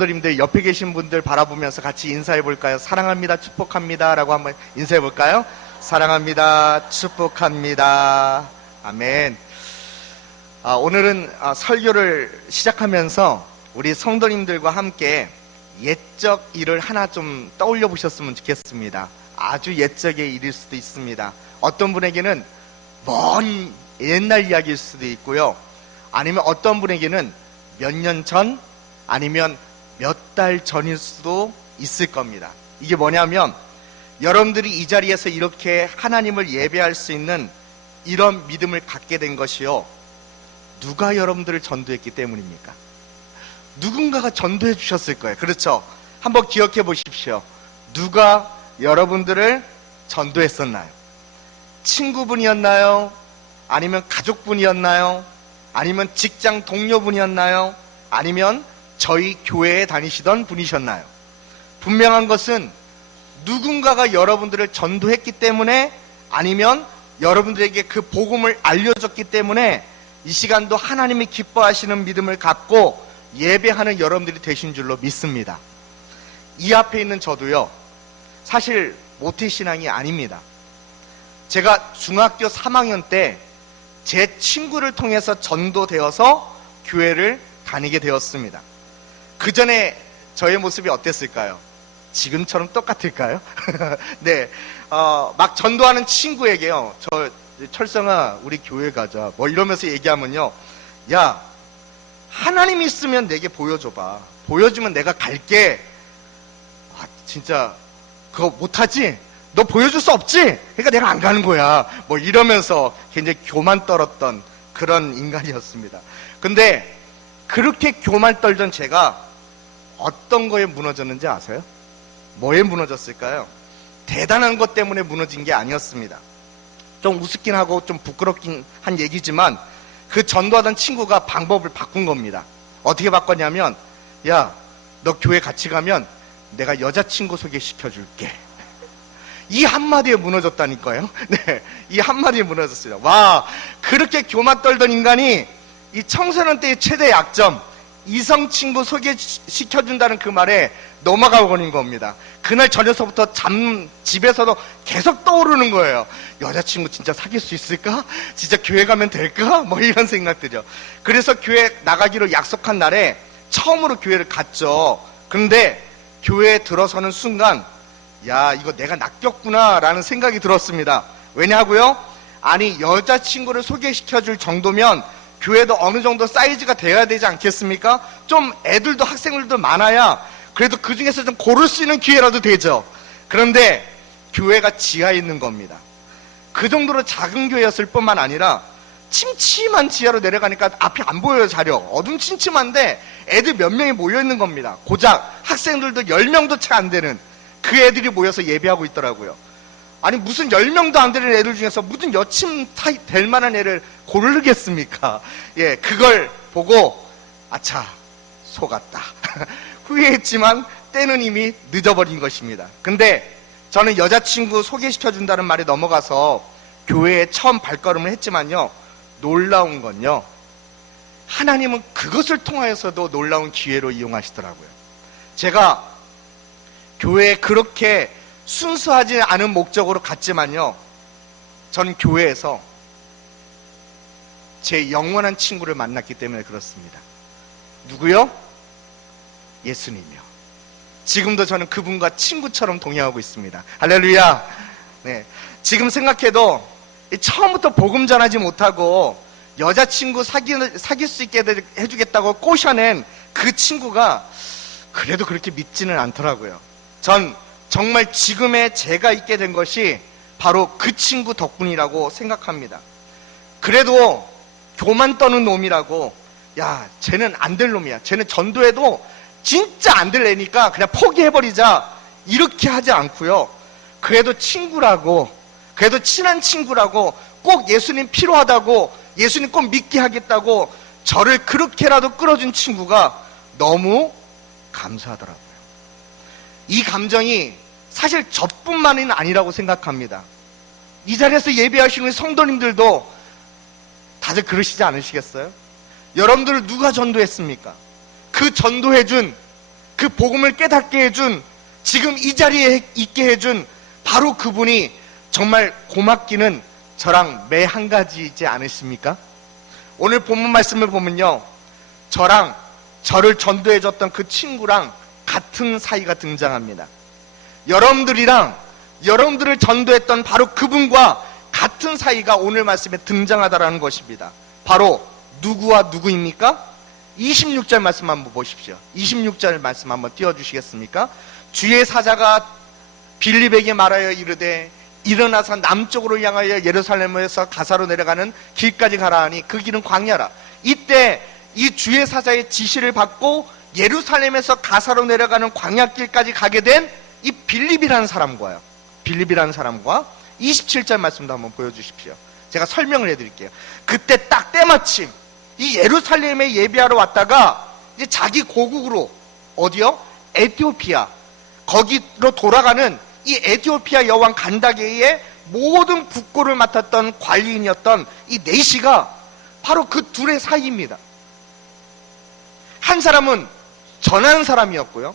성도님들 옆에 계신 분들 바라보면서 같이 인사해 볼까요? 사랑합니다, 축복합니다라고 한번 인사해 볼까요? 사랑합니다, 축복합니다. 아멘. 아, 오늘은 아, 설교를 시작하면서 우리 성도님들과 함께 옛적 일을 하나 좀 떠올려 보셨으면 좋겠습니다. 아주 옛적의 일일 수도 있습니다. 어떤 분에게는 먼 옛날 이야기일 수도 있고요. 아니면 어떤 분에게는 몇 년 전, 아니면 몇 달 전일 수도 있을 겁니다. 이게 뭐냐면 여러분들이 이 자리에서 이렇게 하나님을 예배할 수 있는 이런 믿음을 갖게 된 것이요. 누가 여러분들을 전도했기 때문입니까? 누군가가 전도해 주셨을 거예요. 그렇죠? 한번 기억해 보십시오. 누가 여러분들을 전도했었나요? 친구분이었나요? 아니면 가족분이었나요? 아니면 직장 동료분이었나요? 아니면 저희 교회에 다니시던 분이셨나요? 분명한 것은 누군가가 여러분들을 전도했기 때문에 아니면 여러분들에게 그 복음을 알려줬기 때문에 이 시간도 하나님이 기뻐하시는 믿음을 갖고 예배하는 여러분들이 되신 줄로 믿습니다. 이 앞에 있는 저도요, 사실 모태신앙이 아닙니다. 제가 중학교 3학년 때 제 친구를 통해서 전도되어서 교회를 다니게 되었습니다. 그 전에 저의 모습이 어땠을까요? 지금처럼 똑같을까요? 네, 어, 막 전도하는 친구에게요. 저 철성아, 우리 교회 가자. 뭐 이러면서 얘기하면요, 야, 하나님 있으면 내게 보여줘봐. 보여주면 내가 갈게. 아, 진짜 그거 못하지? 너 보여줄 수 없지? 그러니까 내가 안 가는 거야. 뭐 이러면서 굉장히 교만 떨었던 그런 인간이었습니다. 근데 그렇게 교만 떨던 제가 어떤 거에 무너졌는지 아세요? 뭐에 무너졌을까요? 대단한 것 때문에 무너진 게 아니었습니다. 좀 우습긴 하고 좀 부끄럽긴 한 얘기지만 그 전도하던 친구가 방법을 바꾼 겁니다. 어떻게 바꿨냐면, 야, 너 교회 같이 가면 내가 여자친구 소개시켜 줄게. 이 한마디에 무너졌다니까요. 네. 이 한마디에 무너졌어요. 와, 그렇게 교만 떨던 인간이 이 청소년 때의 최대 약점, 이성 친구 소개시켜준다는 그 말에 넘어가고 버린 겁니다. 그날 저녁서부터 잠, 집에서도 계속 떠오르는 거예요. 여자친구 진짜 사귈 수 있을까? 진짜 교회 가면 될까? 뭐 이런 생각들이요. 그래서 교회 나가기로 약속한 날에 처음으로 교회를 갔죠. 근데 교회에 들어서는 순간, 야, 이거 내가 낚였구나, 라는 생각이 들었습니다. 왜냐고요? 아니, 여자친구를 소개시켜줄 정도면 교회도 어느 정도 사이즈가 돼야 되지 않겠습니까? 좀 애들도 학생들도 많아야 그래도 그 중에서 좀 고를 수 있는 기회라도 되죠. 그런데 교회가 지하에 있는 겁니다. 그 정도로 작은 교회였을 뿐만 아니라 침침한 지하로 내려가니까 앞이 안 보여요, 자료. 어둠침침한데 애들 몇 명이 모여 있는 겁니다. 고작 학생들도 10명도 채 안 되는 그 애들이 모여서 예배하고 있더라고요. 아니 무슨 10명도 안 되는 애들 중에서 무슨 여친 타입 될 만한 애를 고르겠습니까? 예, 그걸 보고 아차 속았다. 후회했지만 때는 이미 늦어버린 것입니다. 근데 저는 여자친구 소개시켜 준다는 말에 넘어가서 교회에 처음 발걸음을 했지만요. 놀라운 건요. 하나님은 그것을 통하여서도 놀라운 기회로 이용하시더라고요. 제가 교회에 그렇게 순수하지 않은 목적으로 갔지만요. 전 교회에서 제 영원한 친구를 만났기 때문에 그렇습니다. 누구요? 예수님이요. 지금도 저는 그분과 친구처럼 동행하고 있습니다. 할렐루야. 네. 지금 생각해도 처음부터 복음 전하지 못하고 여자친구 사귀, 사귈 수 있게 해주겠다고 꼬셔낸 그 친구가 그래도 그렇게 믿지는 않더라고요. 전 정말 지금의 제가 있게 된 것이 바로 그 친구 덕분이라고 생각합니다. 그래도 교만 떠는 놈이라고 야 쟤는 안 될 놈이야. 쟤는 전도해도 진짜 안 될 애니까 그냥 포기해버리자 이렇게 하지 않고요. 그래도 친구라고 그래도 친한 친구라고 꼭 예수님 필요하다고 예수님 꼭 믿게 하겠다고 저를 그렇게라도 끌어준 친구가 너무 감사하더라고요. 이 감정이 사실 저뿐만은 아니라고 생각합니다. 이 자리에서 예배하시는 성도님들도 다들 그러시지 않으시겠어요? 여러분들을 누가 전도했습니까? 그 전도해준 그 복음을 깨닫게 해준 지금 이 자리에 있게 해준 바로 그분이 정말 고맙기는 저랑 매 한 가지이지 않으십니까? 오늘 본문 말씀을 보면요. 저랑 저를 전도해줬던 그 친구랑 같은 사이가 등장합니다. 여러분들이랑 여러분들을 전도했던 바로 그분과 같은 사이가 오늘 말씀에 등장하다라는 것입니다. 바로 누구와 누구입니까? 26절 말씀 한번 보십시오. 26절 말씀 한번 띄워주시겠습니까? 주의 사자가 빌립에게 말하여 이르되 일어나서 남쪽으로 향하여 예루살렘에서 가사로 내려가는 길까지 가라 하니 그 길은 광야라. 이때 이 주의 사자의 지시를 받고 예루살렘에서 가사로 내려가는 광야길까지 가게 된 이 빌립이라는 사람과요. 빌립이라는 사람과 27절 말씀도 한번 보여주십시오. 제가 설명을 해드릴게요. 그때 딱 때마침 이 예루살렘에 예배하러 왔다가 이제 자기 고국으로 어디요? 에티오피아 거기로 돌아가는 이 에티오피아 여왕 간다게의 모든 국고를 맡았던 관리인이었던 이 네시가 바로 그 둘의 사이입니다. 한 사람은 전하는 사람이었고요.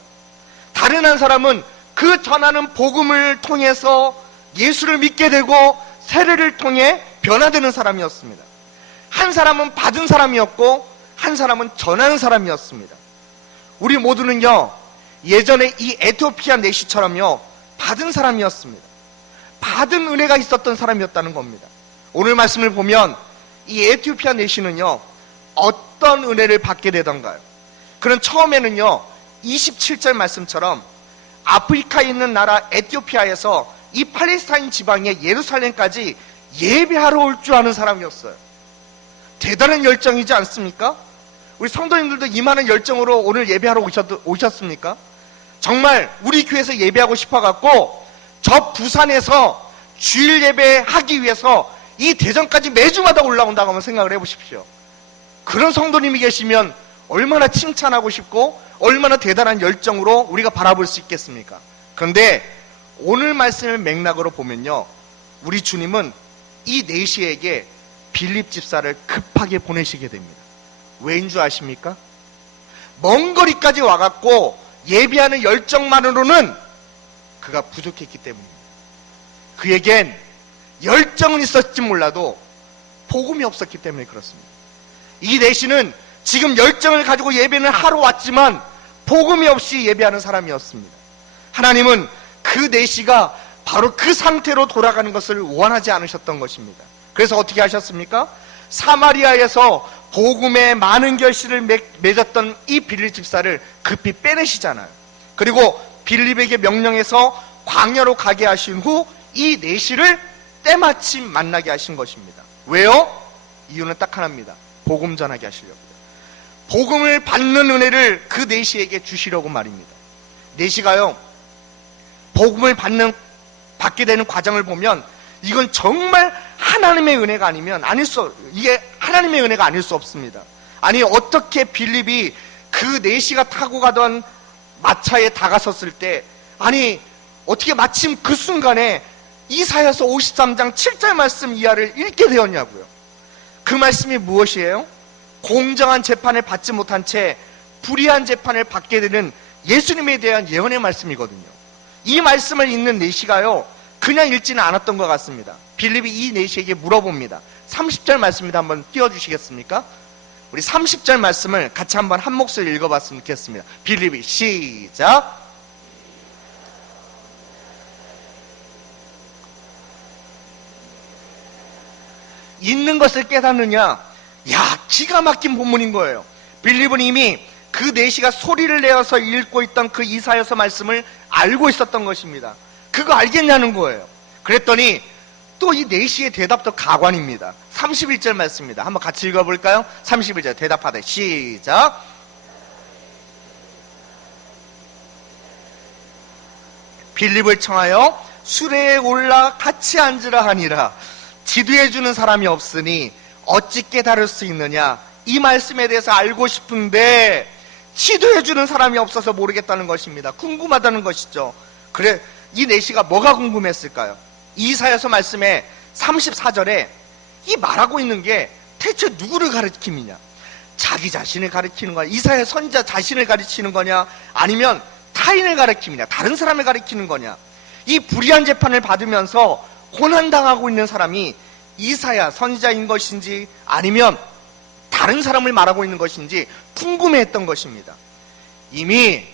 다른 한 사람은 그 전하는 복음을 통해서 예수를 믿게 되고 세례를 통해 변화되는 사람이었습니다. 한 사람은 받은 사람이었고 한 사람은 전하는 사람이었습니다. 우리 모두는요 예전에 이 에티오피아 내시처럼요 받은 사람이었습니다. 받은 은혜가 있었던 사람이었다는 겁니다. 오늘 말씀을 보면 이 에티오피아 내시는요 어떤 은혜를 받게 되던가요? 그는 처음에는요 27절 말씀처럼 아프리카에 있는 나라 에티오피아에서 이 팔레스타인 지방의 예루살렘까지 예배하러 올 줄 아는 사람이었어요. 대단한 열정이지 않습니까? 우리 성도님들도 이만한 열정으로 오늘 예배하러 오셨, 오셨습니까? 정말 우리 교회에서 예배하고 싶어갖고 저 부산에서 주일 예배하기 위해서 이 대전까지 매주마다 올라온다고 한번 생각을 해보십시오. 그런 성도님이 계시면 얼마나 칭찬하고 싶고 얼마나 대단한 열정으로 우리가 바라볼 수 있겠습니까? 그런데 오늘 말씀의 맥락으로 보면요. 우리 주님은 이 네시에게 빌립 집사를 급하게 보내시게 됩니다. 왜인 줄 아십니까? 먼 거리까지 와갖고 예비하는 열정만으로는 그가 부족했기 때문입니다. 그에겐 열정은 있었지 몰라도 복음이 없었기 때문에 그렇습니다. 이 내시는 지금 열정을 가지고 예배는 하러 왔지만 복음이 없이 예배하는 사람이었습니다. 하나님은 그 내시가 바로 그 상태로 돌아가는 것을 원하지 않으셨던 것입니다. 그래서 어떻게 하셨습니까? 사마리아에서 복음의 많은 결실을 맺- 맺었던 이 빌립 집사를 급히 빼내시잖아요. 그리고 빌립에게 명령해서 광야로 가게 하신 후 이 내시를 때마침 만나게 하신 것입니다. 왜요? 이유는 딱 하나입니다. 복음 전하게 하시려고요. 복음을 받는 은혜를 그 내시에게 주시려고 말입니다. 내시가요, 복음을 받는, 받게 되는 과정을 보면 이건 정말 하나님의 은혜가 아니면 아닐 수, 이게 하나님의 은혜가 아닐 수 없습니다. 아니, 어떻게 빌립이 그 내시가 타고 가던 마차에 다가섰을 때, 아니, 어떻게 마침 그 순간에 이사야서 53장 7절 말씀 이하를 읽게 되었냐고요. 그 말씀이 무엇이에요? 공정한 재판을 받지 못한 채 불의한 재판을 받게 되는 예수님에 대한 예언의 말씀이거든요. 이 말씀을 읽는 내시가요, 그냥 읽지는 않았던 것 같습니다. 빌립이 이 내시에게 물어봅니다. 30절 말씀입니다. 한번 띄워주시겠습니까? 우리 30절 말씀을 같이 한번 한 목소리 읽어봤으면 좋겠습니다. 빌립이 시작. 있는 것을 깨닫느냐? 야, 기가 막힌 본문인 거예요. 빌립은 이미 그 내시가 소리를 내어서 읽고 있던 그 이사여서 말씀을 알고 있었던 것입니다. 그거 알겠냐는 거예요. 그랬더니 또 이 내시의 대답도 가관입니다. 31절 말씀입니다. 한번 같이 읽어볼까요? 31절 대답하다. 시작. 빌립을 청하여 수레에 올라 같이 앉으라 하니라. 지도해 주는 사람이 없으니 어찌 깨달을 수 있느냐? 이 말씀에 대해서 알고 싶은데 지도해 주는 사람이 없어서 모르겠다는 것입니다. 궁금하다는 것이죠. 그래 이 내시가 뭐가 궁금했을까요? 이사여서 말씀에 34절에 이 말하고 있는 게 대체 누구를 가리킴이냐? 자기 자신을 가리키는 거냐? 이사야 선자 자신을 가르치는 거냐? 아니면 타인을 가리킵니다. 다른 사람을 가리키는 거냐? 이 불의한 재판을 받으면서 고난당하고 있는 사람이 이사야 선지자인 것인지 아니면 다른 사람을 말하고 있는 것인지 궁금해했던 것입니다. 이미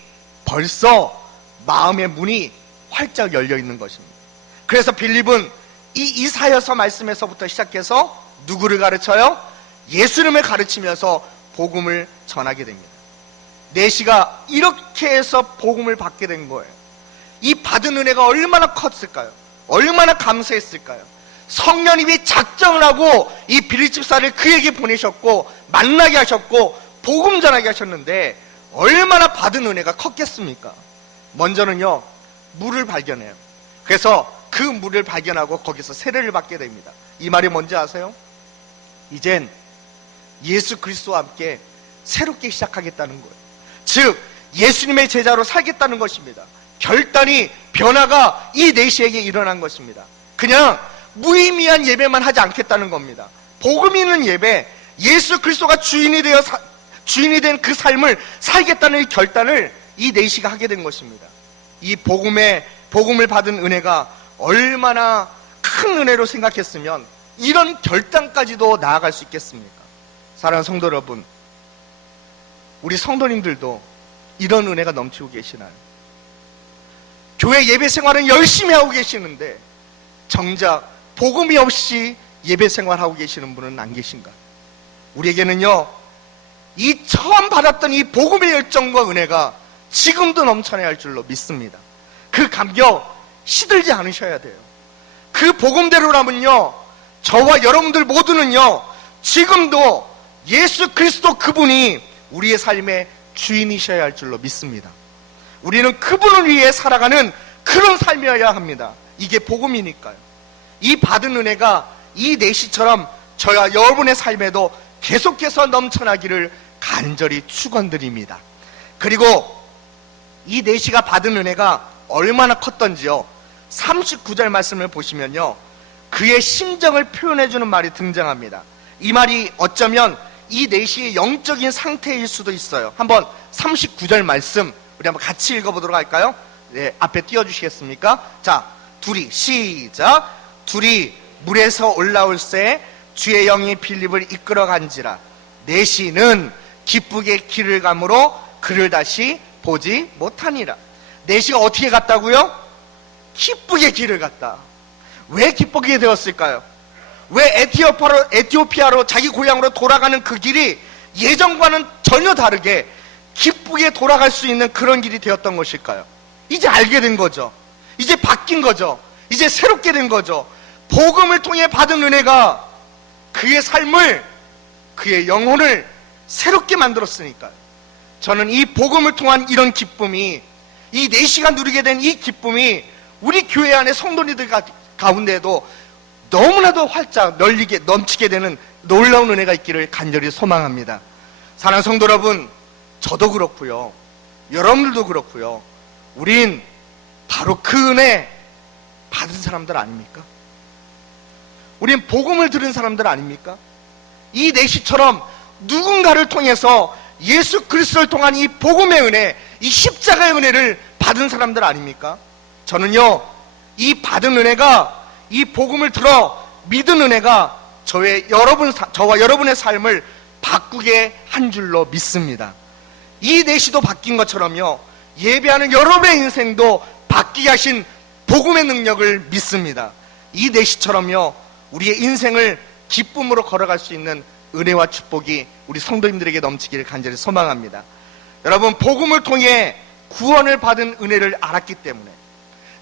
벌써 마음의 문이 활짝 열려 있는 것입니다. 그래서 빌립은 이 이사여서 말씀에서부터 시작해서 누구를 가르쳐요? 예수님을 가르치면서 복음을 전하게 됩니다. 내시가 이렇게 해서 복음을 받게 된 거예요. 이 받은 은혜가 얼마나 컸을까요? 얼마나 감사했을까요? 성령님이 작정을 하고 이 빌립 집사를 그에게 보내셨고 만나게 하셨고 복음 전하게 하셨는데 얼마나 받은 은혜가 컸겠습니까? 먼저는요 물을 발견해요. 그래서 그 물을 발견하고 거기서 세례를 받게 됩니다. 이 말이 뭔지 아세요? 이젠 예수 그리스도와 함께 새롭게 시작하겠다는 거예요. 즉 예수님의 제자로 살겠다는 것입니다. 결단이 변화가 이 내시에게 일어난 것입니다. 그냥 무의미한 예배만 하지 않겠다는 겁니다. 복음 있는 예배, 예수 그리스도가 주인이 되어 사- 주인이 된 그 삶을 살겠다는 이 결단을 이 내시가 하게 된 것입니다. 이 복음의 복음을 받은 은혜가 얼마나 큰 은혜로 생각했으면 이런 결단까지도 나아갈 수 있겠습니까? 사랑하는 성도 여러분, 우리 성도님들도 이런 은혜가 넘치고 계시나요? 교회 예배 생활은 열심히 하고 계시는데 정작 복음이 없이 예배 생활하고 계시는 분은 안 계신가? 우리에게는요, 이 처음 받았던 이 복음의 열정과 은혜가 지금도 넘쳐나야 할 줄로 믿습니다. 그 감격 시들지 않으셔야 돼요. 그 복음대로라면요, 저와 여러분들 모두는요, 지금도 예수 그리스도 그분이 우리의 삶의 주인이셔야 할 줄로 믿습니다. 우리는 그분을 위해 살아가는 그런 삶이어야 합니다. 이게 복음이니까요. 이 받은 은혜가 이 내시처럼 저와 여러분의 삶에도 계속해서 넘쳐나기를 간절히 축원드립니다. 그리고 이 내시가 받은 은혜가 얼마나 컸던지요. 39절 말씀을 보시면요. 그의 심정을 표현해주는 말이 등장합니다. 이 말이 어쩌면 이 내시의 영적인 상태일 수도 있어요. 한번 39절 말씀 우리 한번 같이 읽어보도록 할까요? 네, 앞에 띄워주시겠습니까? 자, 둘이 시작. 둘이 물에서 올라올 새 주의 영이 빌립을 이끌어 간지라. 내시는 기쁘게 길을 가므로 그를 다시 보지 못하니라. 내시가 어떻게 갔다고요? 기쁘게 길을 갔다. 왜 기쁘게 되었을까요? 왜 에티오피아로, 에티오피아로 자기 고향으로 돌아가는 그 길이 예전과는 전혀 다르게 기쁘게 돌아갈 수 있는 그런 길이 되었던 것일까요? 이제 알게 된 거죠. 이제 바뀐 거죠. 이제 새롭게 된 거죠. 복음을 통해 받은 은혜가 그의 삶을, 그의 영혼을 새롭게 만들었으니까요. 저는 이 복음을 통한 이런 기쁨이, 이 4시간 누리게 된 이 기쁨이 우리 교회 안에 성도님들 가- 가운데에도 너무나도 활짝 널리게 넘치게 되는 놀라운 은혜가 있기를 간절히 소망합니다. 사랑하는 성도 여러분, 저도 그렇고요. 여러분들도 그렇고요. 우린 바로 그 은혜 받은 사람들 아닙니까? 우린 복음을 들은 사람들 아닙니까? 이 내시처럼 누군가를 통해서 예수 그리스도를 통한 이 복음의 은혜, 이 십자가의 은혜를 받은 사람들 아닙니까? 저는요, 이 받은 은혜가 이 복음을 들어 믿은 은혜가 저의 여러분 사- 저와 여러분의 삶을 바꾸게 한 줄로 믿습니다. 이 내시도 바뀐 것처럼요. 예배하는 여러분의 인생도 바뀌게 하신 복음의 능력을 믿습니다. 이 내시처럼요. 우리의 인생을 기쁨으로 걸어갈 수 있는 은혜와 축복이 우리 성도님들에게 넘치기를 간절히 소망합니다. 여러분, 복음을 통해 구원을 받은 은혜를 알았기 때문에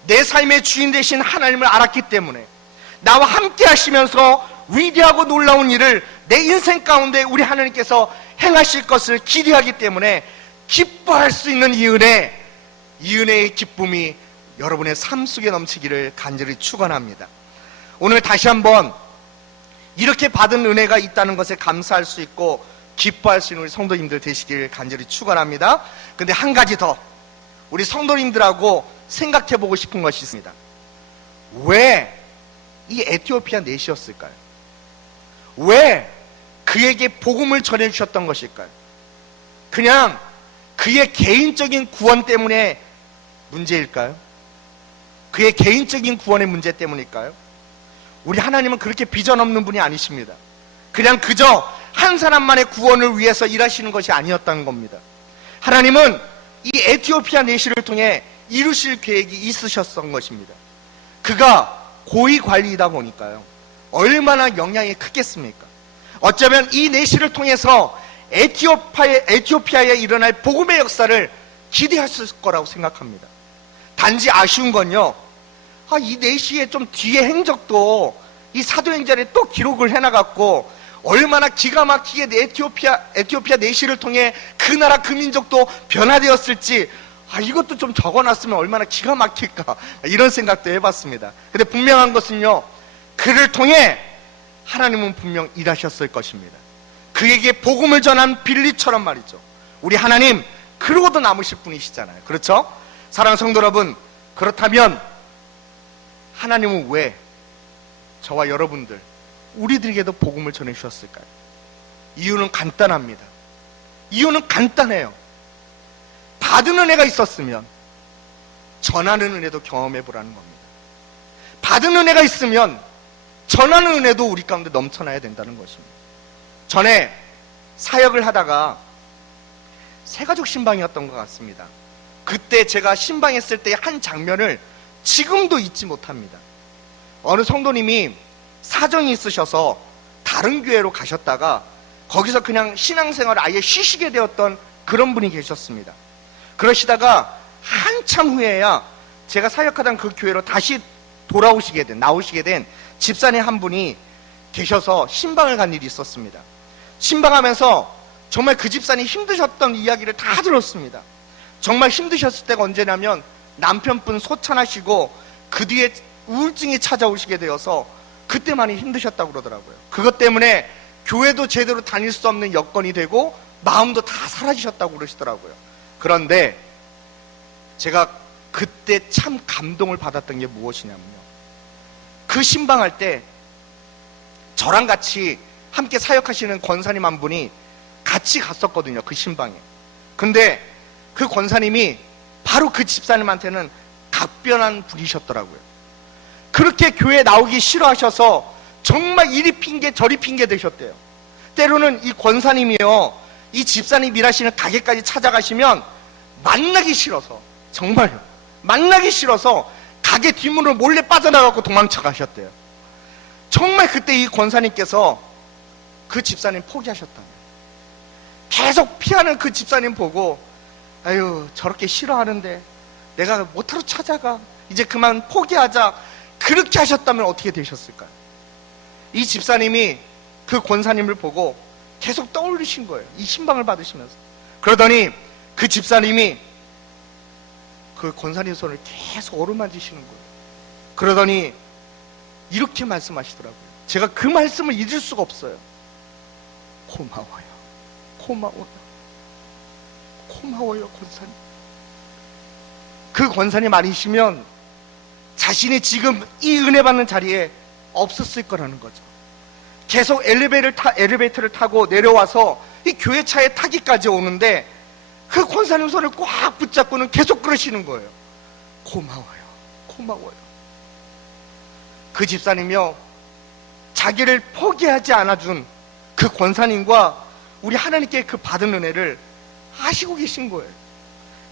내 삶의 주인 되신 하나님을 알았기 때문에 나와 함께 하시면서 위대하고 놀라운 일을 내 인생 가운데 우리 하나님께서 행하실 것을 기대하기 때문에 기뻐할 수 있는 이 은혜, 이 은혜의 기쁨이 여러분의 삶 속에 넘치기를 간절히 축원합니다. 오늘 다시 한번 이렇게 받은 은혜가 있다는 것에 감사할 수 있고 기뻐할 수 있는 우리 성도님들 되시길 간절히 축원합니다. 근데 한 가지 더 우리 성도님들하고 생각해 보고 싶은 것이 있습니다. 왜 이 에티오피아 넷이었을까요? 왜 그에게 복음을 전해 주셨던 것일까요? 그냥 그의 개인적인 구원 때문에 문제일까요? 그의 개인적인 구원의 문제 때문일까요? 우리 하나님은 그렇게 비전 없는 분이 아니십니다. 그냥 그저 한 사람만의 구원을 위해서 일하시는 것이 아니었다는 겁니다. 하나님은 이 에티오피아 내시를 통해 이루실 계획이 있으셨던 것입니다. 그가 고위 관리이다 보니까요. 얼마나 영향이 크겠습니까? 어쩌면 이 내시를 통해서 에티오피아에, 에티오피아에 일어날 복음의 역사를 기대했을 거라고 생각합니다. 단지 아쉬운 건요. 아, 이 내시의 좀 뒤에 행적도 이 사도행전에 또 기록을 해나갔고 얼마나 기가 막히게 에티오피아 에티오피아 내시를 통해 그 나라 그 민족도 변화되었을지 아, 이것도 좀 적어놨으면 얼마나 기가 막힐까 이런 생각도 해봤습니다. 근데 분명한 것은요 그를 통해 하나님은 분명 일하셨을 것입니다. 그에게 복음을 전한 빌리처럼 말이죠. 우리 하나님 그러고도 남으실 분이시잖아요. 그렇죠? 사랑하는 성도 여러분 그렇다면 하나님은 왜 저와 여러분들 우리들에게도 복음을 전해 주셨을까요? 이유는 간단합니다. 이유는 간단해요. 받은 은혜가 있었으면 전하는 은혜도 경험해 보라는 겁니다. 받은 은혜가 있으면 전하는 은혜도 우리 가운데 넘쳐나야 된다는 것입니다. 전에 사역을 하다가 새가족 신방이었던 것 같습니다. 그때 제가 신방했을 때 한 장면을 지금도 잊지 못합니다. 어느 성도님이 사정이 있으셔서 다른 교회로 가셨다가 거기서 그냥 신앙생활을 아예 쉬시게 되었던 그런 분이 계셨습니다. 그러시다가 한참 후에야 제가 사역하던 그 교회로 다시 돌아오시게 된, 나오시게 된 집사님 한 분이 계셔서 신방을 간 일이 있었습니다. 신방하면서 정말 그 집사님 힘드셨던 이야기를 다 들었습니다. 정말 힘드셨을 때가 언제냐면 남편분 소찬하시고 그 뒤에 우울증이 찾아오시게 되어서 그때 많이 힘드셨다고 그러더라고요. 그것 때문에 교회도 제대로 다닐 수 없는 여건이 되고 마음도 다 사라지셨다고 그러시더라고요. 그런데 제가 그때 참 감동을 받았던 게 무엇이냐면요. 그 신방할 때 저랑 같이 함께 사역하시는 권사님 한 분이 같이 갔었거든요. 그 신방에. 근데 그 권사님이 바로 그 집사님한테는 각변한 분이셨더라고요. 그렇게 교회 나오기 싫어하셔서 정말 이리 핑계 저리 핑계 되셨대요. 때로는 이 권사님이요, 이 집사님 일하시는 가게까지 찾아가시면 만나기 싫어서 정말요. 만나기 싫어서 가게 뒷문으로 몰래 빠져나가고 도망쳐 가셨대요. 정말 그때 이 권사님께서 그 집사님 포기하셨다. 계속 피하는 그 집사님 보고 아유 저렇게 싫어하는데 내가 못하러 찾아가 이제 그만 포기하자 그렇게 하셨다면 어떻게 되셨을까요? 이 집사님이 그 권사님을 보고 계속 떠올리신 거예요. 이 신방을 받으시면서 그러더니 그 집사님이 그 권사님 손을 계속 어루만지시는 거예요. 그러더니 이렇게 말씀하시더라고요. 제가 그 말씀을 잊을 수가 없어요. 고마워요. 고마워요. 고마워요, 권사님. 그 권사님 아니시면 자신이 지금 이 은혜 받는 자리에 없었을 거라는 거죠. 계속 엘리베이터를, 타, 엘리베이터를 타고 내려와서 이 교회 차에 타기까지 오는데 그 권사님 손을 꽉 붙잡고는 계속 그러시는 거예요. 고마워요. 고마워요. 그 집사님이요. 자기를 포기하지 않아준 그 권사님과 우리 하나님께 그 받은 은혜를 아시고 계신 거예요.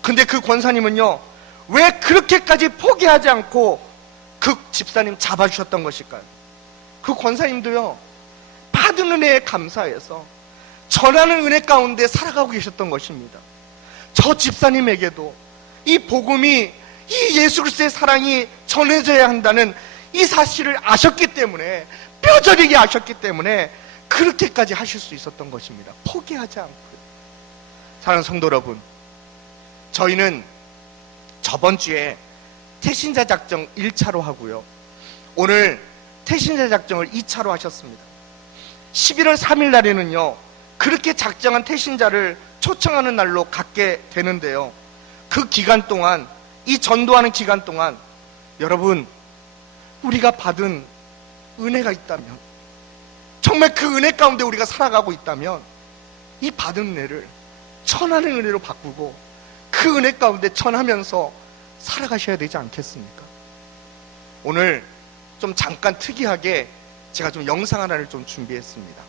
근데 그 권사님은요, 왜 그렇게까지 포기하지 않고 그 집사님 잡아주셨던 것일까요? 그 권사님도요, 받은 은혜에 감사해서 전하는 은혜 가운데 살아가고 계셨던 것입니다. 저 집사님에게도 이 복음이 이 예수 그리스도의 사랑이 전해져야 한다는 이 사실을 아셨기 때문에 뼈저리게 아셨기 때문에 그렇게까지 하실 수 있었던 것입니다. 포기하지 않고요. 사랑하는 성도 여러분, 저희는 저번 주에 태신자 작정 1차로 하고요. 오늘 태신자 작정을 2차로 하셨습니다. 11월 3일 날에는요, 그렇게 작정한 태신자를 초청하는 날로 갖게 되는데요. 그 기간 동안, 이 전도하는 기간 동안, 여러분, 우리가 받은 은혜가 있다면, 정말 그 은혜 가운데 우리가 살아가고 있다면 이 받은 은혜를 천하의 은혜로 바꾸고 그 은혜 가운데 전하면서 살아가셔야 되지 않겠습니까? 오늘 좀 잠깐 특이하게 제가 좀 영상 하나를 좀 준비했습니다.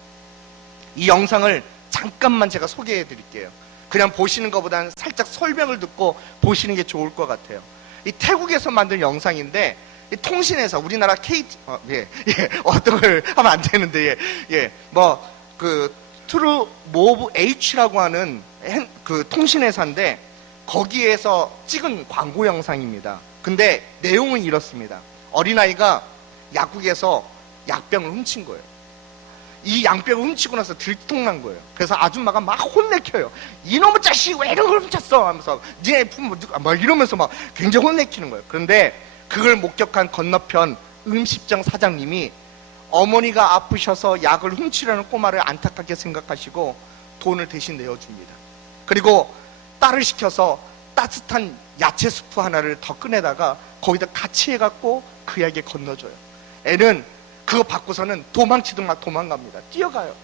이 영상을 잠깐만 제가 소개해 드릴게요. 그냥 보시는 것보다는 살짝 설명을 듣고 보시는 게 좋을 것 같아요. 이 태국에서 만든 영상인데 이 통신회사 우리나라 KT 어, 예, 예, 어떤 걸 하면 안 되는데 예, 예, 뭐그 트루 모브 H라고 하는 핸- 그 통신회사인데 거기에서 찍은 광고 영상입니다. 근데 내용은 이렇습니다. 어린아이가 약국에서 약병을 훔친 거예요. 이 양병을 훔치고 나서 들통난 거예요. 그래서 아줌마가 막 혼내켜요. 이놈의 자식 왜 이런 걸 훔쳤어? 하면서 니네 부모 누가 막 이러면서 막 굉장히 혼내키는 거예요. 그런데 그걸 목격한 건너편 음식점 사장님이 어머니가 아프셔서 약을 훔치려는 꼬마를 안타깝게 생각하시고 돈을 대신 내어줍니다. 그리고 딸을 시켜서 따뜻한 야채 수프 하나를 더 꺼내다가 거기다 같이 해갖고 그에게 건너줘요. 애는 그거 받고서는 도망치듯 막 도망갑니다. 뛰어가요.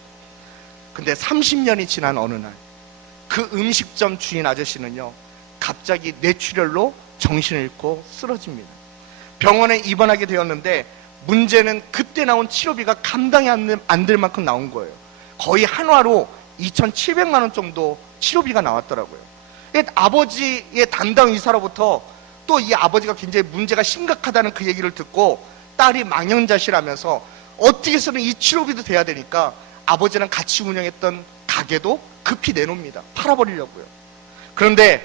근데 30년이 지난 어느 날, 그 음식점 주인 아저씨는요, 갑자기 뇌출혈로 정신을 잃고 쓰러집니다. 병원에 입원하게 되었는데, 문제는 그때 나온 치료비가 감당이 안 될- 만큼 나온 거예요. 거의 한화로 2,700만 원 정도 치료비가 나왔더라고요. 이 아버지의 담당 의사로부터 또 이 아버지가 굉장히 문제가 심각하다는 그 얘기를 듣고 딸이 망연자실하면서 어떻게 해서는 이 치료비도 돼야 되니까 아버지랑 같이 운영했던 가게도 급히 내놓습니다. 팔아버리려고요. 그런데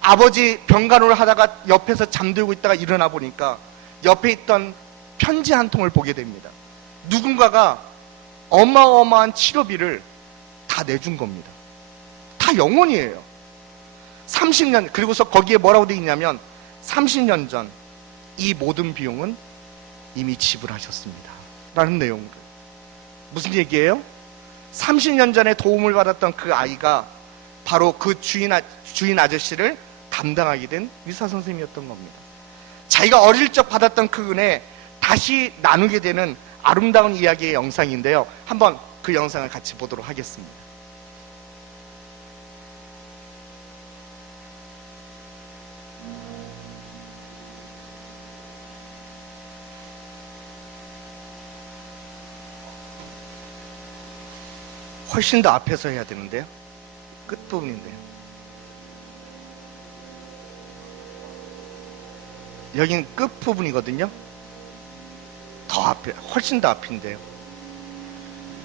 아버지 병간호를 하다가 옆에서 잠들고 있다가 일어나 보니까 옆에 있던 편지 한 통을 보게 됩니다. 누군가가 어마어마한 치료비를 다 내준 겁니다. 다 영원이에요. 30년, 그리고서 거기에 뭐라고 돼 있냐면 30년 전 이 모든 비용은 이미 지불하셨습니다. 라는 내용들. 무슨 얘기예요? 30년 전에 도움을 받았던 그 아이가 바로 그 주인, 아, 주인 아저씨를 담당하게 된 의사 선생님이었던 겁니다. 자기가 어릴 적 받았던 그 은혜 다시 나누게 되는 아름다운 이야기의 영상인데요. 한번 그 영상을 같이 보도록 하겠습니다. 훨씬 더 앞에서 해야 되는데요. 끝부분인데요. 여긴 끝부분이거든요. 더 앞에, 훨씬 더 앞인데요.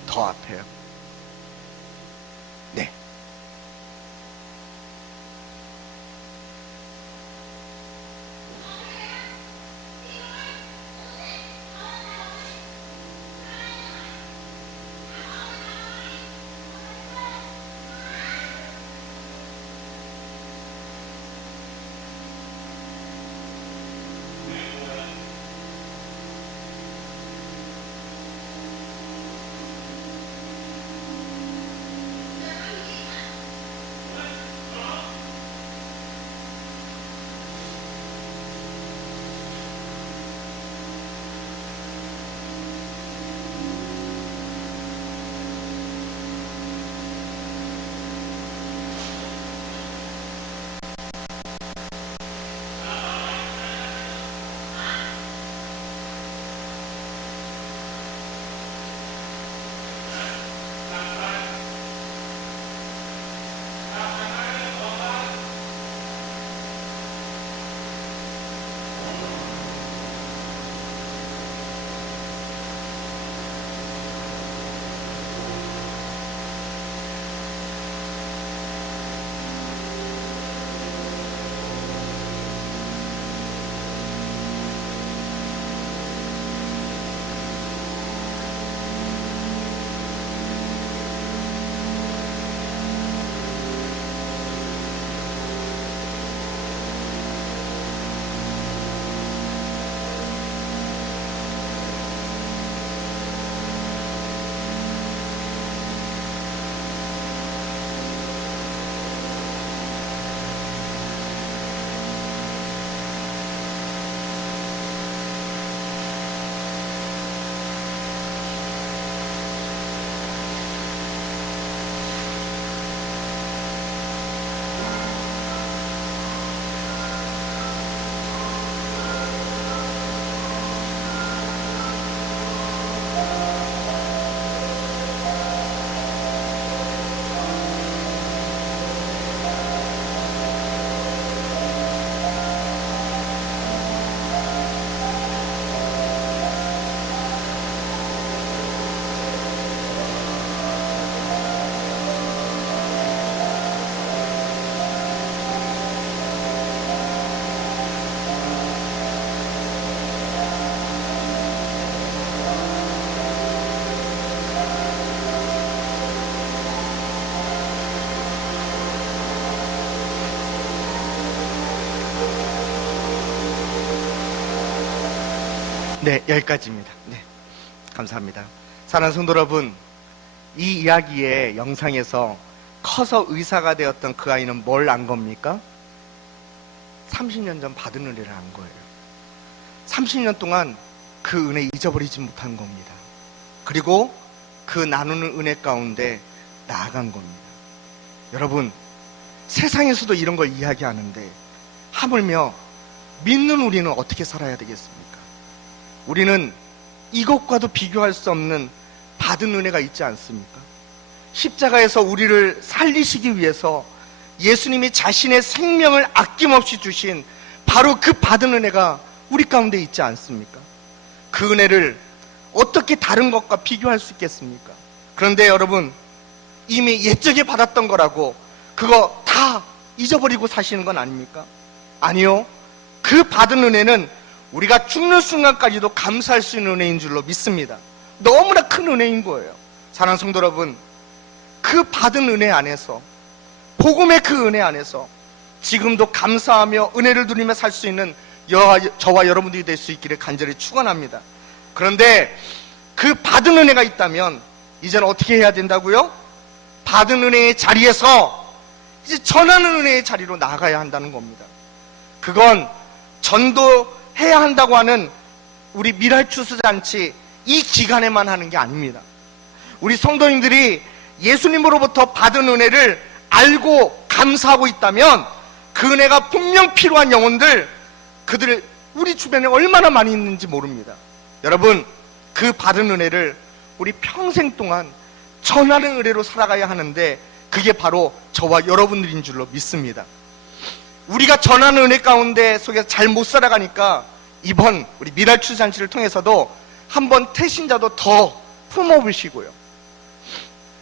더 앞에요. 네, 여기까지입니다. 네, 감사합니다. 사랑하는 성도 여러분, 이 이야기의 영상에서 커서 의사가 되었던 그 아이는 뭘 안 겁니까? 30년 전 받은 은혜를 안 거예요. 30년 동안 그 은혜 잊어버리지 못한 겁니다. 그리고 그 나누는 은혜 가운데 나아간 겁니다. 여러분, 세상에서도 이런 걸 이야기하는데 하물며 믿는 우리는 어떻게 살아야 되겠습니까? 우리는 이것과도 비교할 수 없는 받은 은혜가 있지 않습니까? 십자가에서 우리를 살리시기 위해서 예수님이 자신의 생명을 아낌없이 주신 바로 그 받은 은혜가 우리 가운데 있지 않습니까? 그 은혜를 어떻게 다른 것과 비교할 수 있겠습니까? 그런데 여러분, 이미 옛적에 받았던 거라고 그거 다 잊어버리고 사시는 건 아닙니까? 아니요. 그 받은 은혜는 우리가 죽는 순간까지도 감사할 수 있는 은혜인 줄로 믿습니다. 너무나 큰 은혜인 거예요. 사랑하는 성도 여러분, 그 받은 은혜 안에서, 복음의 그 은혜 안에서 지금도 감사하며 은혜를 누리며 살 수 있는 여- 저와 여러분들이 될 수 있기를 간절히 축원합니다. 그런데 그 받은 은혜가 있다면 이제는 어떻게 해야 된다고요? 받은 은혜의 자리에서 이제 전하는 은혜의 자리로 나가야 한다는 겁니다. 그건 전도 해야 한다고 하는 우리 미랄 추수잔치 이 기간에만 하는 게 아닙니다. 우리 성도님들이 예수님으로부터 받은 은혜를 알고 감사하고 있다면 그 은혜가 분명 필요한 영혼들 그들 우리 주변에 얼마나 많이 있는지 모릅니다. 여러분 그 받은 은혜를 우리 평생 동안 전하는 은혜로 살아가야 하는데 그게 바로 저와 여러분들인 줄로 믿습니다. 우리가 전하는 은혜 가운데 속에서 잘 못 살아가니까 이번 우리 미랄 추산치를 통해서도 한번 태신자도 더 품어보시고요.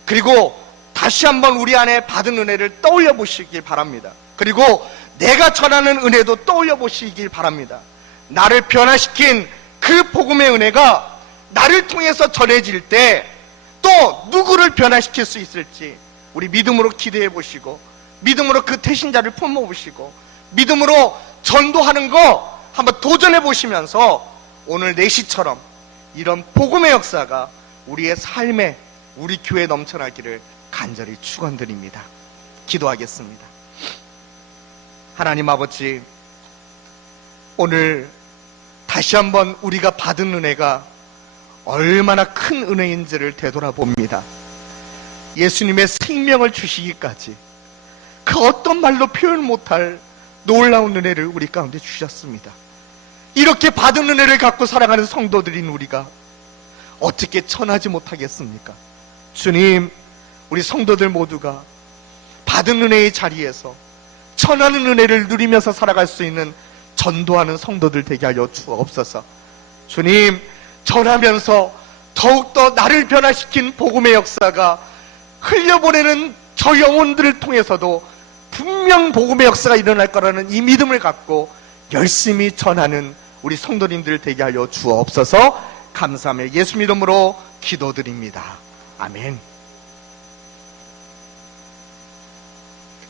그리고 다시 한번 우리 안에 받은 은혜를 떠올려 보시길 바랍니다. 그리고 내가 전하는 은혜도 떠올려 보시길 바랍니다. 나를 변화시킨 그 복음의 은혜가 나를 통해서 전해질 때 또 누구를 변화시킬 수 있을지 우리 믿음으로 기대해 보시고 믿음으로 그 태신자를 품어 보시고 믿음으로 전도하는 거 한번 도전해 보시면서 오늘 4시처럼 이런 복음의 역사가 우리의 삶에 우리 교회에 넘쳐나기를 간절히 축원드립니다. 기도하겠습니다. 하나님 아버지 오늘 다시 한번 우리가 받은 은혜가 얼마나 큰 은혜인지를 되돌아봅니다. 예수님의 생명을 주시기까지 그 어떤 말로 표현 못할 놀라운 은혜를 우리 가운데 주셨습니다. 이렇게 받은 은혜를 갖고 살아가는 성도들인 우리가 어떻게 천하지 못하겠습니까? 주님, 우리 성도들 모두가 받은 은혜의 자리에서 천하는 은혜를 누리면서 살아갈 수 있는 전도하는 성도들 되게 하여 주옵소서. 주님, 전하면서 더욱더 나를 변화시킨 복음의 역사가 흘려보내는 저 영혼들을 통해서도 분명 복음의 역사가 일어날 거라는 이 믿음을 갖고 열심히 전하는 우리 성도님들 되게 하여 주옵소서 감사하며 예수 이름으로 기도드립니다. 아멘.